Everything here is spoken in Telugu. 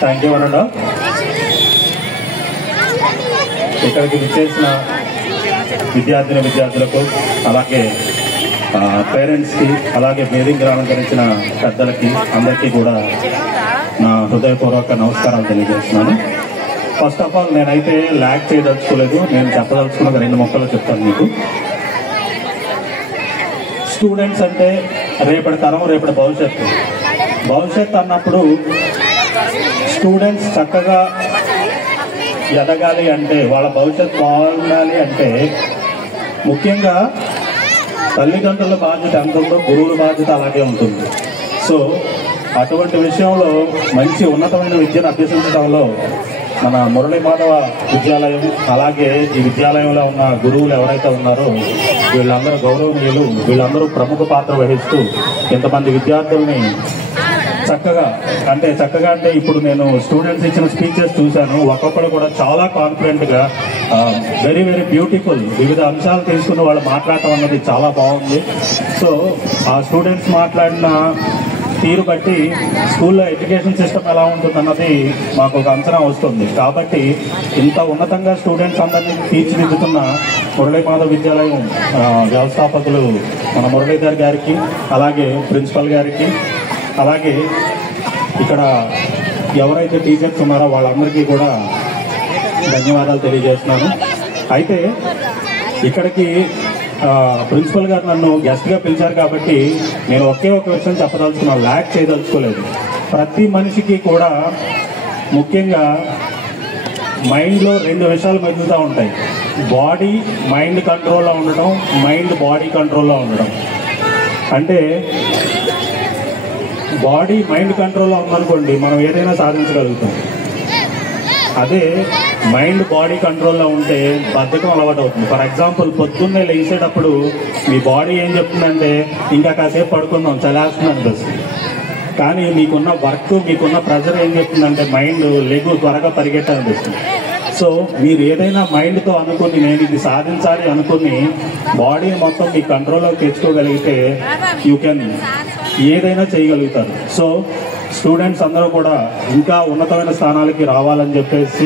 Thank you అనండా. ఇక్కడికి విచ్చేసిన విద్యార్థులకు అలాగే పేరెంట్స్కి అలాగే వేదిక అలంకరించిన పెద్దలకి అందరికీ కూడా నా హృదయపూర్వక నమస్కారాలు తెలియజేస్తున్నాను. ఫస్ట్ ఆఫ్ ఆల్ నేనైతే ల్యాగ్ చేయదలుచుకోలేదు. నేను చెప్పదలుచుకున్న 2 మొక్కలు చెప్తాను మీకు. స్టూడెంట్స్ అంటే రేపటి తరం, రేపటి భవిష్యత్తు అన్నప్పుడు స్టూడెంట్స్ చక్కగా ఎదగాలి అంటే, వాళ్ళ భవిష్యత్తు బాగుండాలి అంటే ముఖ్యంగా తల్లిదండ్రుల బాధ్యత ఎంత ఉందో గురువుల బాధ్యత అలాగే ఉంటుంది. సో అటువంటి విషయంలో మంచి ఉన్నతమైన విద్యను అభ్యసించడంలో మన మురళీ మాధవ విద్యాలయం అలాగే ఈ విద్యాలయంలో ఉన్న గురువులు ఎవరైతే ఉన్నారో వీళ్ళందరూ గౌరవనీయులు. వీళ్ళందరూ ప్రముఖ పాత్ర వహిస్తూ ఇంతమంది విద్యార్థుల్ని చక్కగా అంటే ఇప్పుడు నేను స్టూడెంట్స్ ఇచ్చిన స్పీచెస్ చూశాను. ఒక్కొక్కరు కూడా చాలా కాన్ఫిడెంట్గా వెరీ వెరీ బ్యూటిఫుల్ వివిధ అంశాలు తీసుకుని వాళ్ళు మాట్లాడటం అన్నది చాలా బాగుంది. సో ఆ స్టూడెంట్స్ మాట్లాడిన తీరు బట్టి స్కూల్లో ఎడ్యుకేషన్ సిస్టమ్ ఎలా ఉంటుంది అన్నది మాకు ఒక అంచనా వస్తుంది. కాబట్టి ఇంత ఉన్నతంగా స్టూడెంట్స్ అందరినీ తీర్చిదిద్దుతున్న మురళీ మాధవ్ విద్యాలయం వ్యవస్థాపకులు మన మురళీధర్ గారికి అలాగే ప్రిన్సిపల్ గారికి అలాగే ఇక్కడ ఎవరైతే టీచర్స్ ఉన్నారో వాళ్ళందరికీ కూడా ధన్యవాదాలు తెలియజేస్తున్నాను. అయితే ఇక్కడికి ప్రిన్సిపల్ గారు నన్ను గెస్ట్గా పిలిచారు కాబట్టి నేను ఒకే ఒక విషయం చెప్పదలుచుకున్నాను, ల్యాక్ చేయదలుచుకోలేదు. ప్రతి మనిషికి కూడా ముఖ్యంగా మైండ్లో 2 విషయాలు మెదులుతూ ఉంటాయి. బాడీ మైండ్ కంట్రోల్లో ఉండడం, మైండ్ బాడీ కంట్రోల్లో ఉండడం. అంటే బాడీ మైండ్ కంట్రోల్లో ఉందనుకోండి మనం ఏదైనా సాధించగలుగుతాం. అదే మైండ్ బాడీ కంట్రోల్లో ఉంటే బద్ధకం అలవాటు అవుతుంది. ఫర్ ఎగ్జాంపుల్ పొద్దున్నే లేచేటప్పుడు మీ బాడీ ఏం చెప్తుందంటే ఇంకా కాసేపు పడుకుందాం చలేస్తుంది అనిపిస్తుంది. కానీ మీకున్న వర్క్ మీకున్న ప్రెజర్ ఏం చెప్తుందంటే మైండ్ లెగు త్వరగా పరిగెట్టాలనిపిస్తుంది. సో మీరు ఏదైనా మైండ్తో అనుకుని నేను ఇది సాధించాలి అనుకుని బాడీని మొత్తం మీ కంట్రోల్లోకి తెచ్చుకోగలిగితే యూ కెన్ ఏదైనా చేయగలుగుతారు. సో స్టూడెంట్స్ అందరూ కూడా ఇంకా ఉన్నతమైన స్థానాలకి రావాలని చెప్పేసి